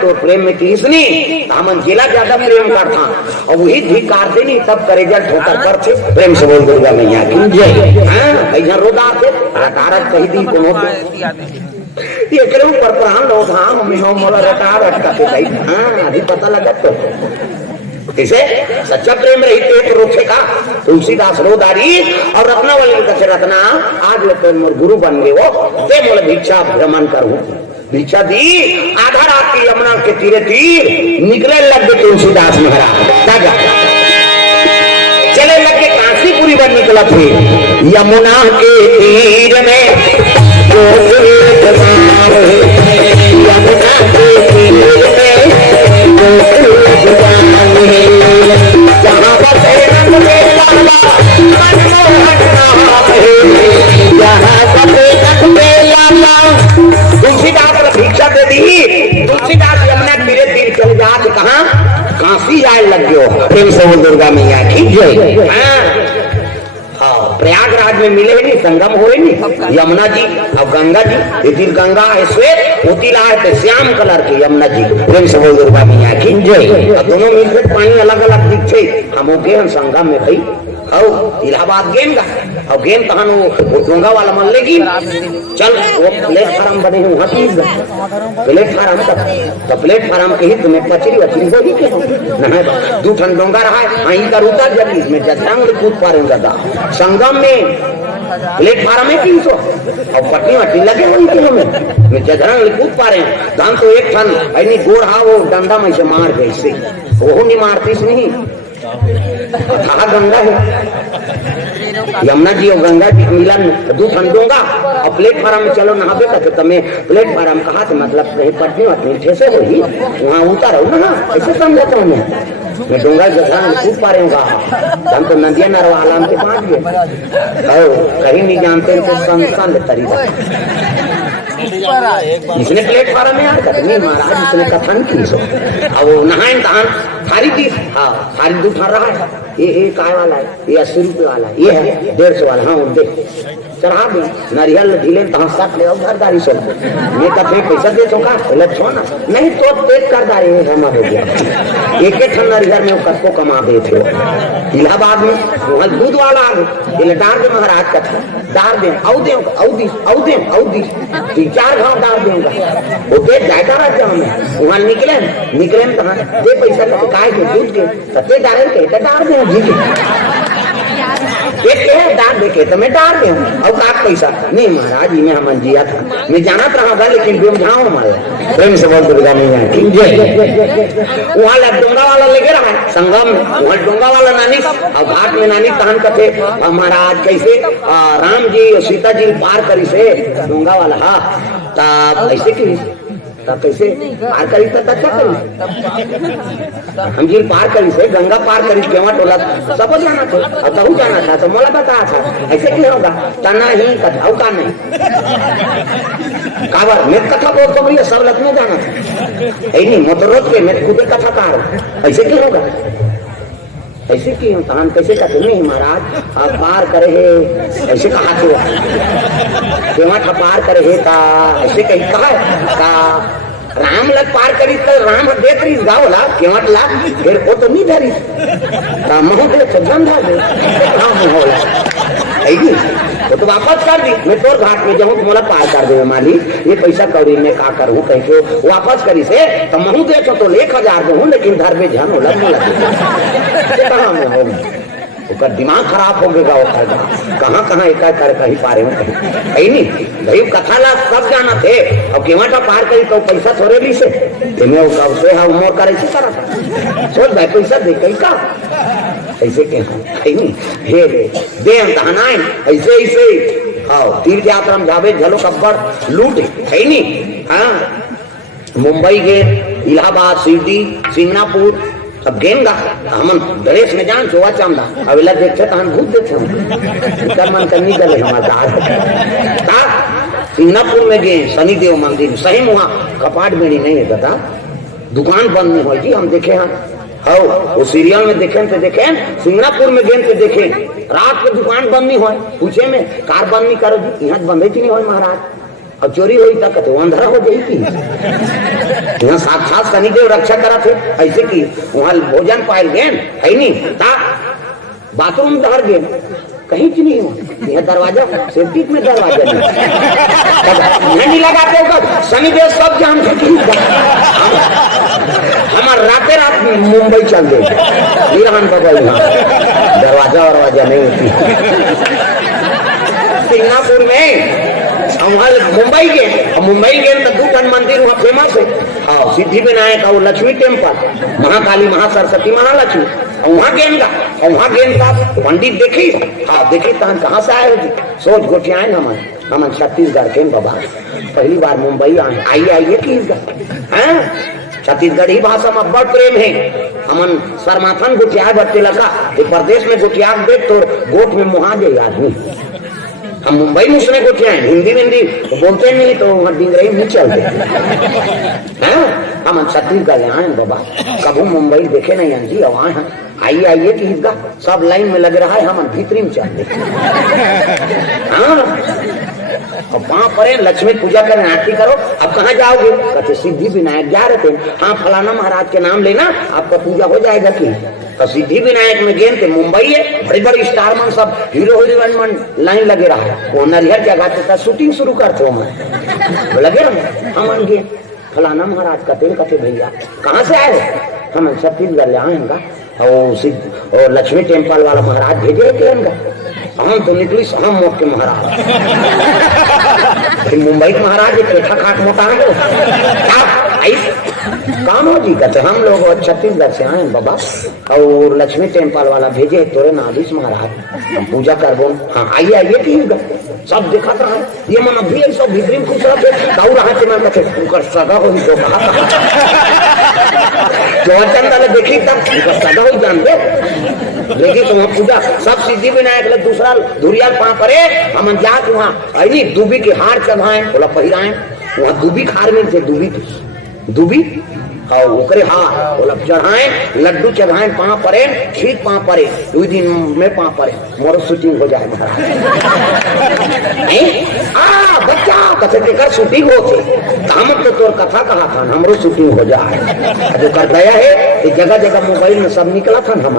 तो प्रेम में तीसनी हमन जिला ज्यादा प्रेम करता और वही धिकार दे नहीं तब करेजा ठोकर कर थे प्रेम से बोल दुर्गा मैया की जय। हां इधर रोदा थे रकारत कह दी कोनो ये करो पर प्राण लो धाम में हो मोला रकार अटका के भाई। हां अभी पता लगा तो इसे सच्चा प्रेम रही पेट रोकेगा तुलसीदास रोदारी और रत्नावली का रत्ना आज लेकर मोर गुरु बन गए वो दे बोले भिक्षा भ्रमण करूं भिक्षा दी आधा रात की यमुना के तीरे तीर निकले लग गए तुलसीदास महाराज चले लग के काशीपुरी बन निकला थे यमुना के तीर में यमुना के तीर में जहाँ बसे रंग में लाला मनमोहन नाम है जहाँ बसे रंग में लाला तुलसीदास ने भिक्षा दे दी। तुलसीदास यमुना तीरे तीर चल जात कहाँ काशी जाए लग गयो प्रेम से वो दुर्गा मैया की जय। प्रयागराज में मिले नहीं संगम हुए नहीं यमुना जी और गंगा जी ये दिन गंगा है श्वेत होती रहा है श्याम कलर के यमुना जी प्रेम से बोल दुर्गा मैया की जय। दोनों मिलकर पानी अलग अलग दिखे हम गए संगम में भाई आओ इलाहाबाद गेम का और गेम तहन वो डोंगा वाला मान लेगी चल वो प्लेटफार्म बने हैं वहाँ पीस प्लेटफार्म तो प्लेटफार्म के ही तुम्हें पचरी वचरी होगी क्या दो ठन डोंगा रहा है वहीं का रूता जल्दी इसमें जजांग कूद पा रहे ज्यादा संगम में प्लेटफार्म में 300 और पट्टी वट्टी लगे हुई किलो में जजरंग कूद पा रहे हैं धान तो एक ठन ऐनी गोड़ हा वो डंडा में से मार गए इससे वो नहीं मारती नहीं कहा गंगा है यमुना जी और गंगा जी मिलन दो ठन दूंगा और प्लेटफार्म में चलो नहा बेटा तो तुम्हें प्लेटफार्म कहा तो मतलब पटनी वटनी ठेसे होगी वहाँ उतारो ना ऐसे समझाता हूँ मैं डोंगा जगह कूद पा रहे हूँ हम तो नदिया नरवाला के पास गए कहीं नहीं जानते तो संस्थान तरीका इसने प्लेटफार्म में यार नहीं महाराज इसने कथन की सो अब वो नहाए तहान थारी दी हाँ थारी दूध उठा रहा है ये काय वाला है ये 80 रुपये वाला है ये है 150 वाला हाँ देख चढ़ा दे नारियल ढीले तहां साथ ले घरदारी से ये कथे पैसा दे चुका पहले छोना नहीं तो पेट करदारी है हम हो गया एक एक नारियल में कस कमा दे थे इलाहाबाद में वहां दूध वाला आ गए ये डार दे महाराज कथा डार दे औ दे औ दे 3-4 घाव डाल दूंगा वो पेट जाता रहता हमें वहां निकले तहां दे पैसा का काय के दूध के सत्ते डारे के डार दे जी एक है डाल देखे तो मैं डाल दे और का पैसा नहीं महाराज जी मैं हम जिया था मैं जाना रहा लेकिन बेमझाओ हमारे प्रेम से बोल दुर्गा मैया की जय। वहाँ डोंगा वाला लेके रहा है संगम में वहाँ डोंगा वाला नानी और घाट में नानी तहन कथे महाराज कैसे राम जी और सीता जी पार करी से डोंगा वाला हाँ तब ऐसे की कैसे पार करी तो अच्छा करी हम जी पार करी से गंगा पार करी केवट टोला सब जाना था और तू जाना था तो मोला बताया था ऐसे क्यों होगा तना ही कथा का नहीं काबर मैं कथा बोल तो भैया सब लगने जाना था नहीं मोटरोज पे मैं खुद कथा कहा ऐसे क्यों होगा ऐसे क्यों तहन कैसे कहते नहीं महाराज आप पार करे है ऐसे कहा तो केवट पार करे है का ऐसे कहीं कहा का राम लग पार करी तो राम देख रही गाँव ला केवट ला फिर वो तो नहीं धरी महोदय सज्जन था वो तो वापस कर दी मैं तोर घाट में जाऊँ मोला पार कर दे माली ये पैसा कौड़ी में का करूँ कह के वापस करी से तो महू देखो तो 1000 दे लेकिन घर में झन हो लगे कहाँ में हो दिमाग खराब हो गएगा कहाँ कहाँ एक कर कहीं पारे में कहीं नहीं भाई कथा ला सब जाना थे और केवटा पार करी तो पैसा थोड़े ली से मोर करे करा सोच भाई पैसा दे कहीं का ऐसे कहीं नहीं हे दे ऐसे ऐसे हाँ तीर्थ यात्रा में जावे झलो कब्बर लूट है नहीं हाँ मुंबई गए इलाहाबाद शिरडी सिंगापुर अब गेंगा हमन ड्रेस में जान चोवा चामदा अवेला देखते तो हम भूत देखते कर मन करनी गले हमारा सिंगापुर में गए शनिदेव मंदिर सही वहाँ कपाट में नहीं है बता दुकान बंद नहीं होगी हम देखे हाँ हाँ वो सीरियल में देखे तो देखे सिंगापुर में गए तो देखे रात को दुकान बंद नहीं हो पूछे में कार बंद नहीं करो यहाँ बंद ही नहीं हो महाराज अब चोरी हुई तक तो अंधेरा हो जाएगी यहाँ साक्षात शनिदेव रक्षा करा थे ऐसे की वहां भोजन पायल गए है नहीं था बाथरूम डर गए कहीं की नहीं हुआ यह दरवाजा सेफ्टी में दरवाजा नहीं लगाते कब शनिदेव सब जान हमारे राते रात मुंबई चल गए वीरान बाबा दरवाजा वरवाजा नहीं होती सिंगापुर में मुंबई गए तो 2 टन मंदिर वहाँ फेमस है हाँ सिद्धि विनायक और लक्ष्मी टेम्पल महाकाली महासरस्वती महालक्ष्मी वहाँ गेंद का पंडित देखी हाँ देखी तो कहाँ से आए होगी सोच गोटिया आए हम छत्तीसगढ़ के बाबा पहली बार मुंबई आइए की छत्तीसगढ़ी भाषा में बड़ प्रेम है हमन सरमाथन गुटिया बच्चे लगा प्रदेश में गुटिया देख तो गोट में मुहा जाए आदमी हम मुंबई में उसने को क्या है हिंदी बोलते नहीं तो वहाँ डिंगरई नहीं चलते हम छत्तीसगढ़ यहाँ हैं बाबा कभी मुंबई देखे नहीं आंटी वहाँ है आइए कि इसका सब लाइन में लग रहा है हम भीतरी में चलते और वहाँ पर लक्ष्मी पूजा करें आरती करो अब कहाँ जाओगे कहते सिद्धि विनायक जा रहे थे हाँ फलाना महाराज के नाम लेना आपका पूजा हो जाएगा कि तो सिद्धि विनायक में गए थे मुंबई है बड़ी बड़ी स्टार मन सब हीरो हीरोइन लाइन लगे रहा है वो नरिहर क्या गाते था शूटिंग शुरू करते हो लगे हम गए फलाना महाराज कहते भैया कहाँ से आए हम छत्तीसगढ़ ले आएगा और लक्ष्मी टेम्पल वाला महाराज भेजे थे हम तो निकली हम मोट के महाराज मुंबई के महाराज पेठा खाट मोटा है काम हो जी कहते हम लोग छत्तीसगढ़ से आए बाबा और लक्ष्मी टेम्पल वाला भेजे तोरे नादिश महाराज पूजा करबो हाँ आइए कि सब देखा था ये मन अभी सब भीतरी में खुश रहे दाऊ रहा थे मैं कहते उनका सगा हो तो कहा चौचंदा देखी तब सगा हो जानते देखी तो वहाँ पूजा सब सिद्धि विनायक लग दूसरा धुरिया पा परे हम जाके वहाँ आई दूबी के हार चढ़ाए बोला पहिराए वहाँ दूबी खार में थे दूबी हाँ ओकरे हार बोला चढ़ाए लड्डू चढ़ाए पा परे खीर पा परे 2 दिन में पा परे मोरो शूटिंग हो जाए बच्चा कथे तेकर शूटिंग होते हम तो तोर कथा कहा था हमरो शूटिंग हो जाए जो कर गया है कि जगह जगह मोबाइल में सब निकला था हम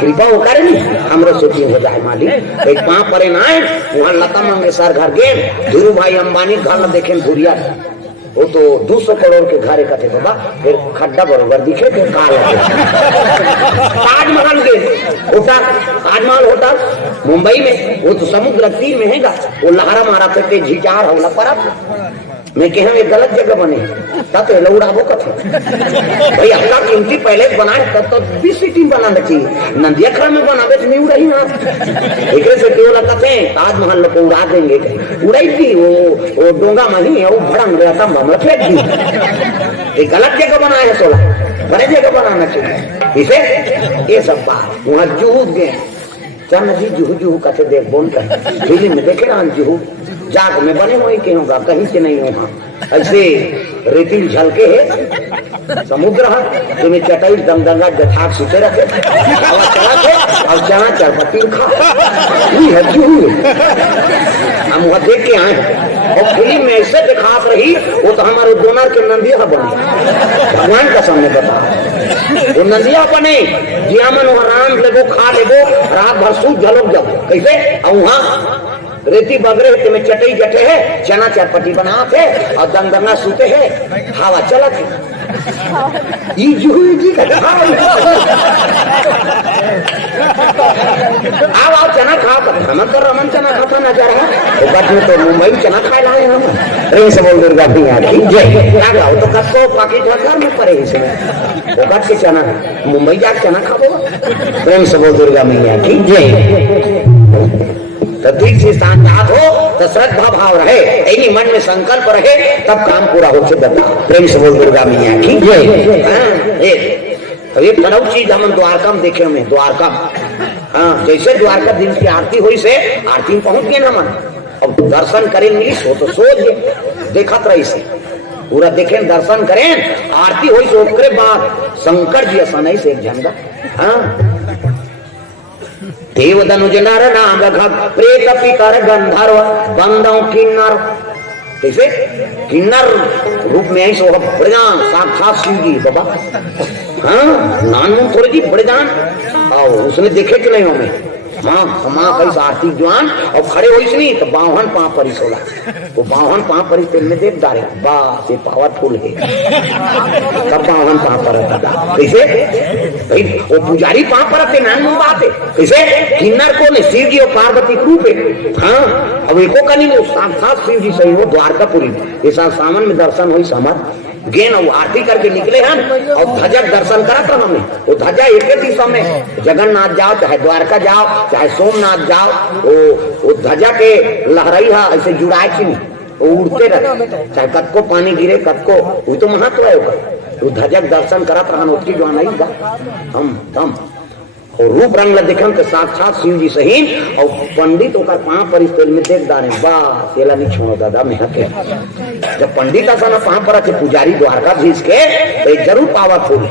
कृपा वो करे नहीं हमरो शूटिंग हो जाए मालिक एक पा परे ना वहाँ लता मंगेशकर घर गए धीरू भाई अंबानी घर न देखे धुरिया वो तो 200 करोड़ के घर कथे बाबा फिर खड्डा बरोबर दिखे फिर ताजमहल के होटल ताजमहल होटल मुंबई में वो तो समुद्र तीर में हैगा वो लहरा मारा थे झिझार हमला पड़ा मैं कह हम एक गलत जगह बने तब लौड़ाबो कथे भाई अपना कीमती पहले बनाए तब तो 20 सीटी बनाना चाहिए नंदिया खड़ा में बनावे तो नहीं उड़ाई ना एक से केवल कथे ताजमहल लोग उड़ा देंगे उड़ाई थी वो डोंगा मही है वो भड़ंग गया था मामला फेंक दी एक गलत जगह बनाया है सोला बड़े जगह बनाना चाहिए इसे ये सब बात वहाँ जूहू गए चल जी जूहू कथे देख बोल कर फिल्म में देखे ना जूहू जाग में बने हुए के होगा कहीं से नहीं होगा ऐसे रेतिल झलके है समुद्र है तुम्हें चटाई दमदंगा जठाक सुते रखे हवा चला के और चना चरपट्टी खा है हम वहाँ देख के आए और फिल्म में ऐसे दिखा रही वो तो हमारे डोनर के नंदिया बने भगवान का सामने बता वो नंदिया बने जिया मन आराम लेगो खा लेगो रात भर सूझ झलोक जाओ कैसे और वहाँ रेती बगरे में चटई जटे है चना चरपट्टी बनाते और दंगदंगा सूते है हवा चलत है आओ चना खा हम तो रमन चना खाता नजर है तो मुंबई में चना खाए लाए हम प्रेम से बोल दुर्गा भैया की जय तो कसो पाकिट घर में पड़े इसमें वो कट के चना मुंबई जाके चना खाबो प्रेम से बोल दुर्गा मैया की जय तो ठीक से स्थान जात हो तो श्रद्धा भाव रहे यही मन में संकल्प रहे तब काम पूरा हो से बता प्रेम से बोल दुर्गा मैया की जय एक तरह चीज हम द्वारका में देखे हमें द्वारका हाँ जैसे द्वारका दिन की आरती हुई से आरती में पहुंच गए हम अब दर्शन करें मिली सो तो सोच देखत रही से पूरा देखें दर्शन करें आरती हुई सो ओकरे बाद शंकर जी असनई से एक झंडा हाँ देव धनुज नर नाग प्रेत पितर गंधर्व बंदों किन्नर कैसे किन्नर रूप में आई सो बड़ेदान साक्षात शिव जी बाबा। हाँ नान थोड़ी जी बड़ेदान और उसने देखे कि नहीं हमें। हाँ समा कैसा आर्थिक जवान और खड़े हो नहीं तो बावन पाँव परिस होगा। वो बावन पाँव परिस तेल में देख डाले बस ये पावरफुल है। तब बावन पाँव पर कैसे भाई वो पुजारी पाँव पर नान बात है। कैसे किन्नर को ने शिव जी और पार्वती रूप है। हाँ अब एको कहीं साक्षात शिव जी सही हो द्वारकापुरी ऐसा सावन में दर्शन हुई समझ गेन और आरती करके निकले हैं और ध्वजा दर्शन करा था हमें। वो ध्वजा एक ही दिशा में जगन्नाथ जाओ चाहे द्वारका जाओ चाहे सोमनाथ जाओ वो ध्वजा के लहराई है ऐसे जुड़ाए थी वो उड़ते रहे चाहे कद को पानी गिरे कद को वो तो महत्व है वो ध्वजा दर्शन करा था उसकी जो नहीं हम और रूप रंग देखम के साक्षात शिव जी सही और पंडित होकर पाँव पर तेल में देख डाले बस ये नहीं छोड़ो दादा मैं के जब पंडित ऐसा ना पाँव पर पुजारी द्वारका भीज के तो जरूर पावरफुल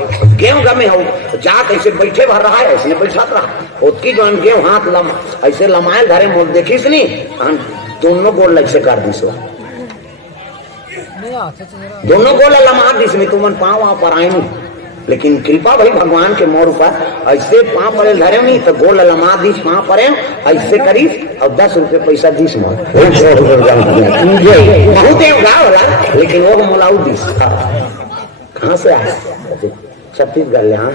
गेहूं गमे हो जात ऐसे बैठे भर रहा है ऐसे बैठा रहा उसकी जो गेहूं हाथ ऐसे लमाए धरे मोल देखिस नहीं दोनों गोल ऐसे कर दी दोनों गोल लमा दी तुमन पाँव वहां पर आए नहीं लेकिन कृपा भाई भगवान के मोर ऊपर ऐसे पाँव पड़े धरे नहीं तो गोल लमा दीस पाँव पड़े ऐसे करीस और 10 रुपये पैसा दीस मोर बहुत लेकिन वो मोलाऊ दीस कहाँ से आया छत्तीसगढ़ यहाँ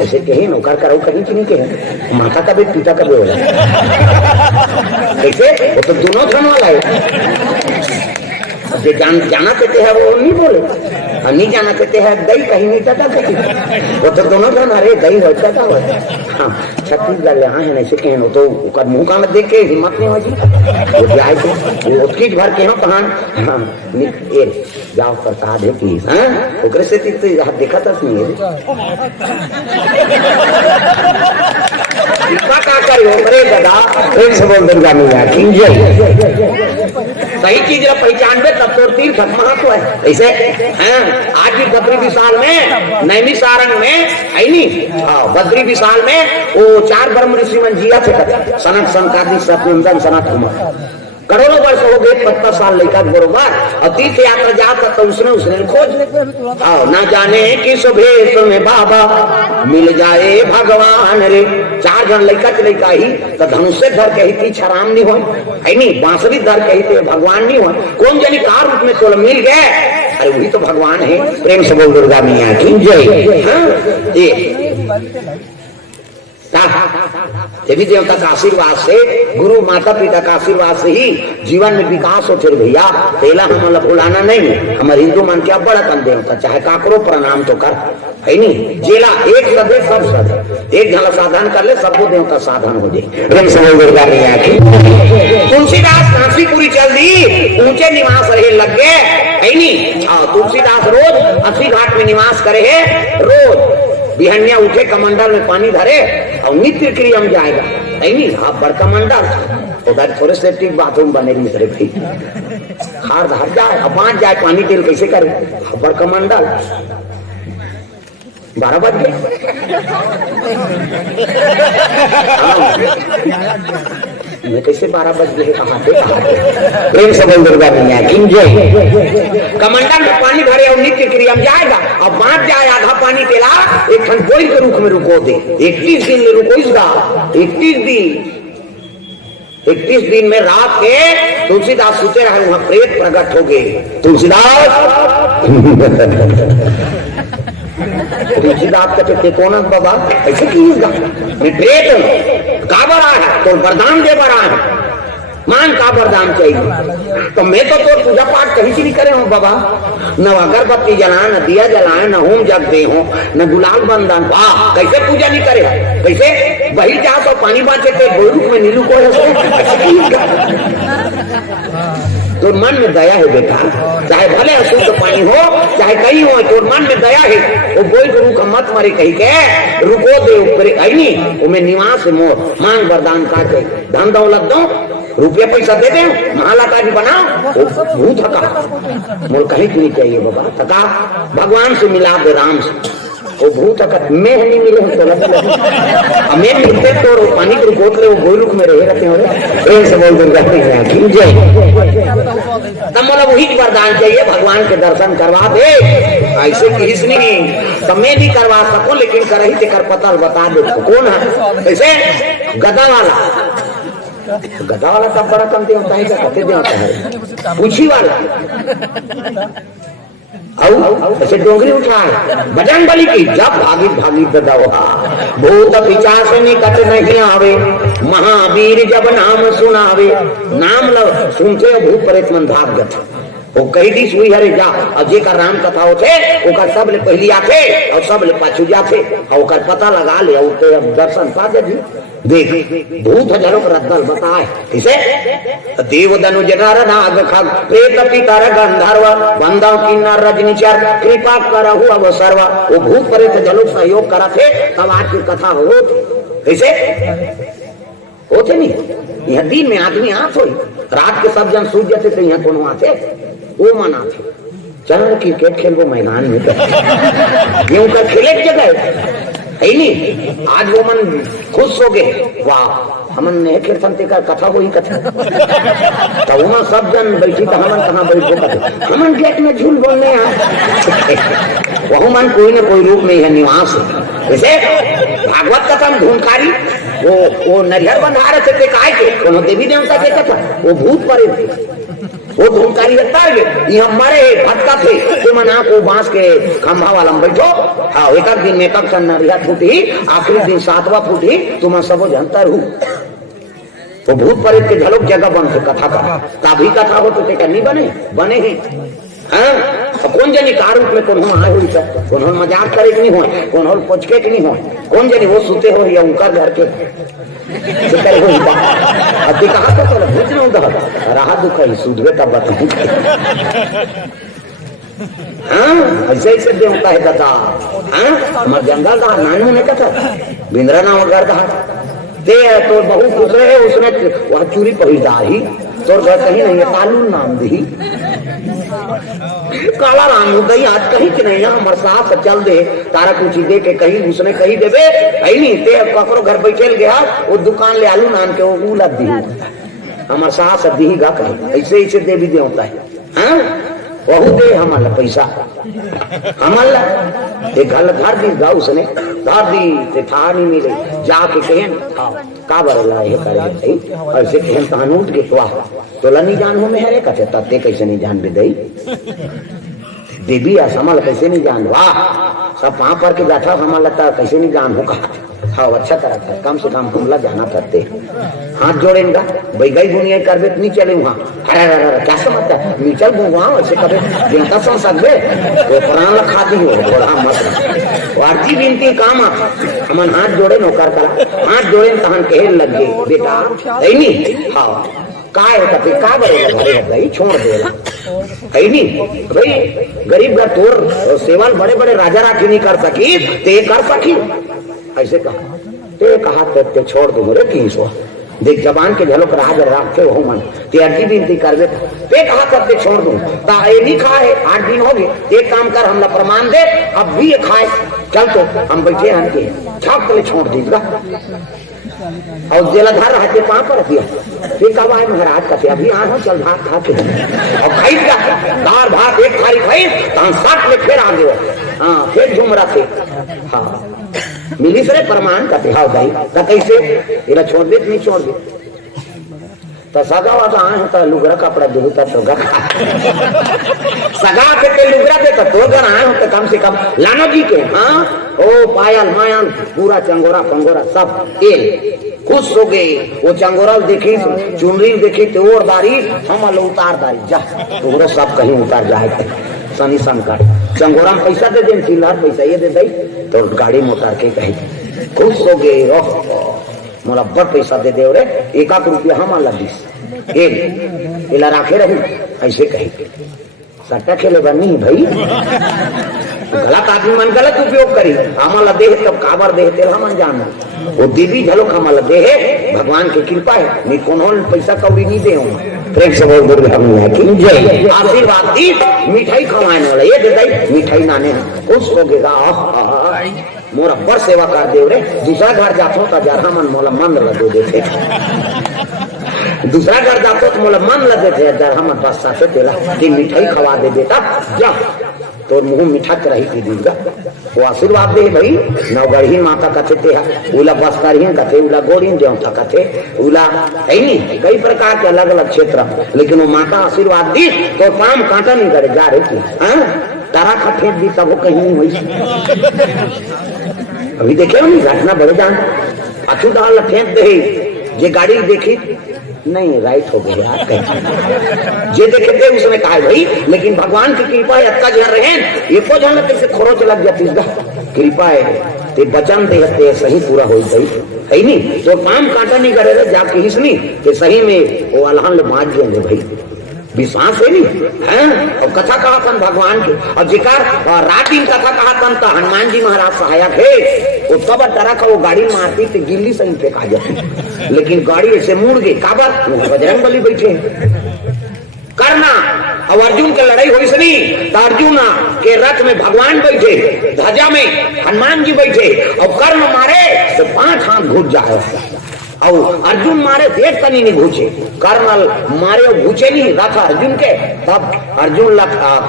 ऐसे कहीं नौकर करो कहीं की नहीं कहीं माता का भी पिता का भी हो कैसे वो तो दोनों धन वाला है जो जाना चाहते हैं वो नहीं बोले और नहीं जाना चाहते हैं दही कहीं नहीं जाता कहीं वो तो दोनों जन अरे दही होता था हाँ छत्तीसगढ़ यहाँ है ऐसे कहें तो मुँह का मत देख के हिम्मत नहीं हो जी वो जाए थे उसकी भर के हो कहान हाँ जाओ प्रसाद है प्लीज हाँ ओकरे से देखा था नहीं का करो अरे दादा दुर्गा मिला सही चीज पहचान में तब तो तीर्थ महत्व है ऐसे हैं आज भी बद्री विशाल में नैमी सारंग में है नहीं बद्री विशाल में वो 4 ब्रह्म ऋषि मन जिया थे सनत संकादि सत्यनंदन सनत कुमार करोड़ों वर्ष हो गए 50 साल लेकर बरोबर और तीर्थ यात्रा जाता तो उसने खोज ना जाने किस भेष में बाबा मिल जाए भगवान रे 4 जन लड़का के लड़का ही तो धनुष से धर के ही छराम नहीं हो है नहीं बांसुरी धर के ही भगवान नहीं हो कौन जानी कार रूप में तो मिल गए अरे वही तो भगवान है प्रेम से बोल दुर्गा मैया की जय देवी देवता का आशीर्वाद से गुरु माता पिता का आशीर्वाद से ही जीवन में विकास हो फिर भैया तेला हम भुलाना नहीं हमारे हिंदू मन क्या बड़ा कम देवता चाहे काकरो प्रणाम तो कर है नहीं जेला एक सदे सब सदे एक झला साधन कर ले सबको देवता साधन हो जाए तुलसीदास काशीपुरी चल दी ऊंचे निवास रहे लग गए है नहीं तुलसीदास रोज 80 घाट में निवास करे है रोज बिहनिया उठे कमंडल में पानी धरे और नित्य क्रियम जाएगा नहीं हाँ बड़का मंडल उधर थोड़े सेफ्टी बाथरूम बने मेरे भाई हार धार जाए अब 5 जाए पानी तेल कैसे करे बड़का मंडल 12 बज गए मैं कैसे 12 बज गए कहाँ थे प्रेम से बोल दुर्गा मैया की जय कमंडल में पानी भरे और नित्य क्रिया में जाएगा और 5 जाए आधा पानी तेला एक खंड बोई के रूख में रुको दे 21 दिन में रुको इसका 21 दिन में रात के तुलसीदास सोते रहे वहां प्रेत प्रकट हो गए तुलसीदास कहते कौन बाबा ऐसे की प्रेत का बड़ा है तो वरदान दे बड़ा है मान का वरदान चाहिए तो मैं तो पूजा पाठ कहीं से नहीं करे हूँ बाबा न अगरबत्ती जलाए न दिया जलाए न होम जग दे हो न गुलाल बंदन कैसे पूजा नहीं करे कैसे वही जा तो पानी बांचे थे गोरूप में नीलू को तो मन में दया है बेटा चाहे भले अशुद्ध पानी हो चाहे कहीं हो तो मन में दया है वो बोल गुरु का मत मारे कही के रुको दे वो में निवास मोर मांग वरदान का धन दौलत दो रुपया पैसा दे दे माला का भी बनाओ भूत थका मोल कहीं नहीं चाहिए बाबा थका भगवान से मिला दे राम से वो भूत मैं नहीं मिले हमें मिलते तो पानी की बोतले वो गोलुक में रहे रहते हो से बोल दूंगा तब मतलब वही वरदान चाहिए भगवान के दर्शन करवा दे ऐसे किस नहीं तब मैं भी करवा सकूं लेकिन कर ही कर पता बता दे कौन है ऐसे गदा वाला तब बड़ा कम दे होता है क्या कहते होता है पूछी वाला ऐसे डोंगरी उठाए बजरंग बली की जब भागी ददौहा भूत पिशाच निकट नहीं आवे महावीर जब नाम सुनावे नाम सुनते भूत प्रेत मन भाग गए वो कई दी सुई हरे जा और जेकर राम कथा होते ओकर सब ले पहली आते और सब ले पाछू जाते और ओकर पता लगा ले और ते दर्शन पा दे देख भूत हजारों रद्दल बताए इसे देव दनुज नर नाग खग प्रेत पितर गंधर्व बंदव किन्नर रजनीचर कृपा करहु अब सर्व वो भूत प्रेत जलोक सहयोग करते तब आज की कथा हो इसे होते नहीं यह दिन में आदमी आते हो रात के सब जन सूझ जाते तो यहाँ कौन आते वो मन आते चलो क्रिकेट खेल वो मैदान में गेहूं का खेले जगह है नहीं आज वो मन खुश हो गए वाह हमन ने कीर्तनते का कथा वही कथा तो वहां सब जन बैठी तो हमन कहाँ बैठ कथे हमन गेट में झूल बोलने वह मन कोई ना कोई रूप में यह निवास है जैसे भागवत कथा में धूमकारी वो नरियर बंधा रहे थे काय के देवी देवता के कथा वो भूत परे थे वो धूमकारी ये हमारे भटका थे तो मना को बांस के खंभा वाला बैठो हाँ एक दिन में कब नरिया फूटी आखिरी दिन 7वां फूटी तुम सब जनता रू वो भूत प्रेत के झलक जगह बन थे कथा का तभी कथा हो तो नहीं बने ही हाँ कौन जानी कार रूप में कौन आए हुई कौन मजाक करे नहीं हो कौन पोचके नहीं हो कौन जानी वो सुते हो या उनका घर के अभी कहा तो भूत न रहा दुख है सुधवे तब बताऊं हाँ ऐसे ऐसे देवता है कथा हाँ हमारे जंगल का नानी ने कथा बिंद्रा नाम वगैरह कहा दे तो बहुत दूसरे है उसने वह चूरी पहिदा ही तो कहीं नहीं है कालू नाम दी काला राम गई आज कहीं कि नहीं हमारे साथ चल दे तारा कुछ दे के कहीं उसने कहीं देवे कहीं नहीं ते ककरो घर बैठे गया वो दुकान ले आलू नाम के वो लग दी हमारे साथ दी गा कहीं ऐसे ऐसे देवी देवता है हाँ वहू दे हमारा पैसा हमारा एक गल धर दी गा उसने धर दी ते था नहीं मिले जाके कहें का बरला है करे ऐसे कहें कानून के तो नहीं जान हो में है कहते तते कैसे नहीं जान दे देवी या समल कैसे नहीं जान वाह सब पाँव पर के बैठा समल लगता कैसे नहीं जान होगा हाँ अच्छा करा था कम से कम हमला जाना करते हाथ जोड़ेगा बैगई दुनिया कर नहीं चले वहाँ अरे क्या समझता नीचल वहाँ ऐसे कभी जनता समझ सकते तो प्राण खाती हो थोड़ा मत वार्ती बिनती काम हमन हाथ जोड़े नौकर करा हाथ जोड़े तहन कहे लग गए बेटा नहीं हाँ काय कभी का बड़े भाई छोड़ देला है नहीं भाई गरीब का तोर सेवल बड़े बड़े राजा राखी नहीं कर सकी ते कर सकी ऐसे कहा ते छोड़ दो मेरे 300 देख जबान के झलक राज रखे हो मन ते अर्जी बिनती कर दे ते कहा करते छोड़ दूं ता ये नहीं खाए 8 दिन हो गए एक काम कर हमला प्रमाण दे अब भी ये खाए चल तो हम बैठे हैं के छाप ले छोड़ दीजिएगा और जेलाधार रहते पाँव पर दिया फिर कब आए महाराज कहते अभी आ चल भात खा के और खाई क्या दाल भात एक थाली खाई तो 7 में फिर आ गए हाँ फिर झूम रहा थे हाँ मिली सरे प्रमाण कहते हाँ भाई कैसे इला छोड़ दे नहीं छोड़ दे तो सगा वाला आए तो लुगरा कपड़ा दे तो सगा के लुगरा दे तो घर आए हो तो कम से कम लाना जी के हाँ ओ पायल मायल पूरा चंगोरा पंगोरा सब एक खुश हो गए वो चंगोरा देखी चुनरी देखी तो और दारी हम उतार दारी जा तो सब कहीं उतार जाए शनि संकट चंगोरा में पैसा दे दे चिल्लार पैसा ये दे दे तो गाड़ी में उतार के कहे खुश हो गए मोला बड़ पैसा दे दे रे 1 रुपया हम लगिस राखे रही ऐसे कही सट्टा खेले नहीं भाई गलत आदमी मन गलत उपयोग करी हमला दे तब काबर दे तेरा मन जान वो दीदी झलो हमला दे भगवान की कृपा है नहीं कोनो पैसा कौड़ी नहीं दे प्रेम से बोल दुर्गा मैया की जय। आशीर्वाद दी मिठाई खवाने वाला ये देता मिठाई नाने खुश हो गएगा मोरा पर सेवा कर दे रे दूसरा घर जातो तो जरा मन मोला मन लगे देते दूसरा घर जातो तो मोला मन लगे थे जरा मन बस साथे तेला कि मिठाई खवा दे बेटा जा तो मुंह मीठा रही थी दुर्गा वो आशीर्वाद दे भाई नवगढ़ी माता कथे थे उला बस्तर कथे उला गोड़ी देवता कथे उला है नहीं कई प्रकार के अलग अलग क्षेत्र लेकिन वो माता आशीर्वाद दी तो काम कांटा नहीं करे जा रही थी तारा खा फेंक दी तब वो कहीं नहीं हुई अभी देखे नहीं घटना बढ़ जान अचू डाल फेंक दे ये गाड़ी देखी नहीं राइट हो गया जे देखे थे उसने कहा भाई लेकिन भगवान की कृपा है अच्छा जन रहे ये को जान कैसे खरोच लग जाती कृपा है ते बचन देते सही पूरा हो गई है नहीं तो काम कांटा नहीं करेगा जाके हिसनी ते सही में वो अल्लाह ले बांट देंगे भाई विश्वास है नहीं है और कथा कहा था भगवान की और जिकार रात दिन कथा कहा था तो हनुमान जी महाराज सहायक है वो तब डरा का वो गाड़ी मारती तो गिल्ली से फेंका जाती लेकिन गाड़ी ऐसे मुड़ गई काबर बजरंग बली बैठे करना अब अर्जुन के लड़ाई हुई सनी तो अर्जुन के रथ में भगवान बैठे ध्वजा में हनुमान जी बैठे और कर्ण मारे तो 5 हाथ घुस जाए और अर्जुन मारे देख तनी नहीं घुसे कर्नल मारे और घुसे नहीं रथ अर्जुन के तब अर्जुन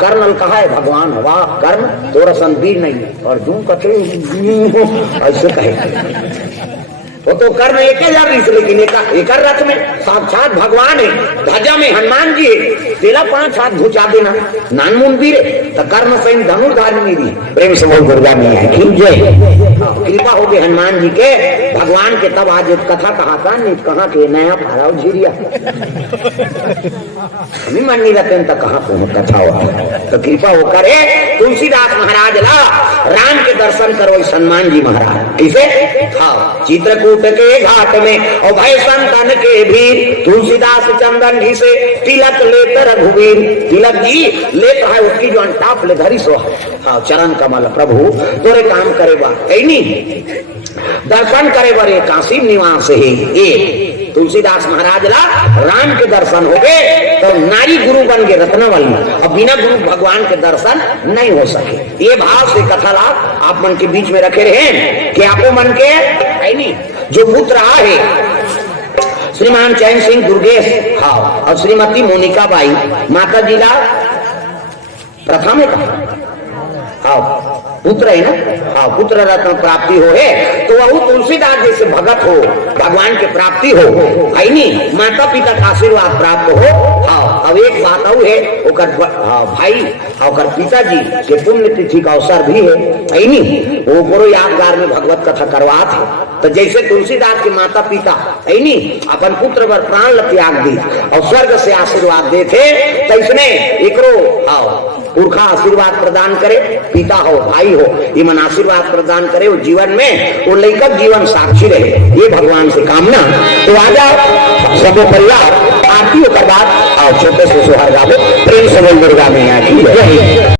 कर्नल कहा है भगवान वाह कर्ण तोरा संदीर नहीं अर्जुन कथे ऐसे कहे वो तो कर्ण एक हजार लेकिन एक रथ में साक्षात भगवान है ध्वजा में हनुमान जी है तेला 5 हाथ घुचा देना नान मुंदिर तो कर्ण सही धनुर्धारिणी दी प्रेम से बोल दुर्गा मैया की जय। कृपा हो गई हनुमान जी के भगवान के तब आज कथा कहा था नहीं कहा के नया फराव झिरिया हमें मन नहीं रहते तो कहा कथा होता तो कृपा होकर तुलसीदास महाराज ला राम के दर्शन करो हनुमान जी महाराज इसे हाँ चित्रकूट के घाट में और भाई संतन के भीर तुलसीदास चंदन घी से तिलक लेते रघुवीर तिलक जी लेता है उसकी जो अंटाप ले धरी सो हाँ चरण कमल प्रभु तोरे काम करे बा नहीं दर्शन करे बरे काशी निवास है ये तुलसीदास महाराज ला राम के दर्शन हो गए तो नारी गुरु बन गए रत्नावली और बिना गुरु भगवान के दर्शन नहीं हो सके ये भाव से कथा ला आप मन के बीच में रखे रहे कि आपको मन के है नहीं जो पुत्र है श्रीमान चैन सिंह दुर्गेश हाँ और श्रीमती मोनिका बाई माता जी ला प्रथम हाँ पुत्र है ना हाँ पुत्र रत्न प्राप्ति हो है तो वह तुलसीदास जैसे भगत हो भगवान की प्राप्ति हो है नहीं माता पिता का आशीर्वाद प्राप्त हो हाँ अब एक बात और है ओकर भाई और पिताजी के पुण्य तिथि का अवसर भी है नहीं वो बड़ो यादगार में भगवत कथा करवात है तो जैसे तुलसीदास के माता पिता है नहीं अपन पुत्र पर प्राण त्याग दी और स्वर्ग से आशीर्वाद दे थे तो इसने एकरो पुरखा आशीर्वाद प्रदान करे पिता हो भाई हो ये मन आशीर्वाद प्रदान करे वो जीवन में वो लेकर जीवन साक्षी रहे ये भगवान से कामना तो आ जाओ सब परिवार आरती के बाद और छोटे से सोहर गावो प्रेम से दुर्गा मैया की जय।